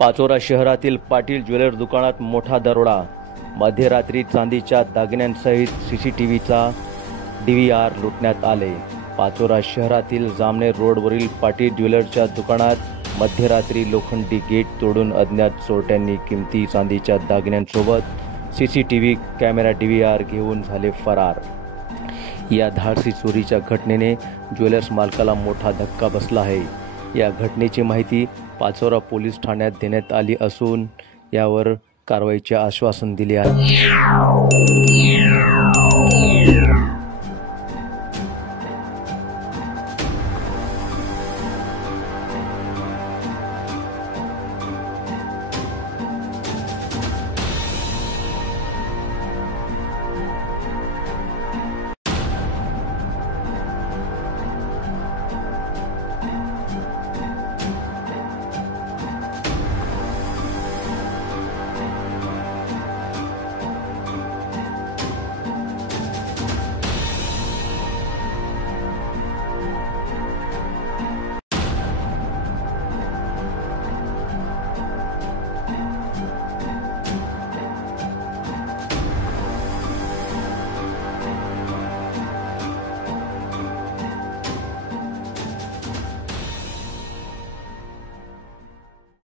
पाचोरा शहरातील पाटील ज्वेलर्स दुकानात मोठा दरोडा। मध्यरात्री चांदीच्या दागिन्यांसहित सीसीटीव्हीचा DVR लुटण्यात आले। पाचोरा शहरातील जामनेर रोडवरील पाटील ज्वेलर्सच्या दुकानात मध्यरात्री लोखंडी गेट तोडून अज्ञात चोरट्यांनी किमती चांदीच्या दागिन्यांसोबत सीसीटीव्ही कॅमेरा DVR घेऊन झाले फरार। या धाडसी चोरीच्या घटनेने ज्वेलर्स मालकाला मोठा धक्का बसला आहे। या घटनेची माहिती पाचोरा पोलीस ठाण्यात देण्यात आली असून यावर कारवाईचे आश्वासन दिले आहे।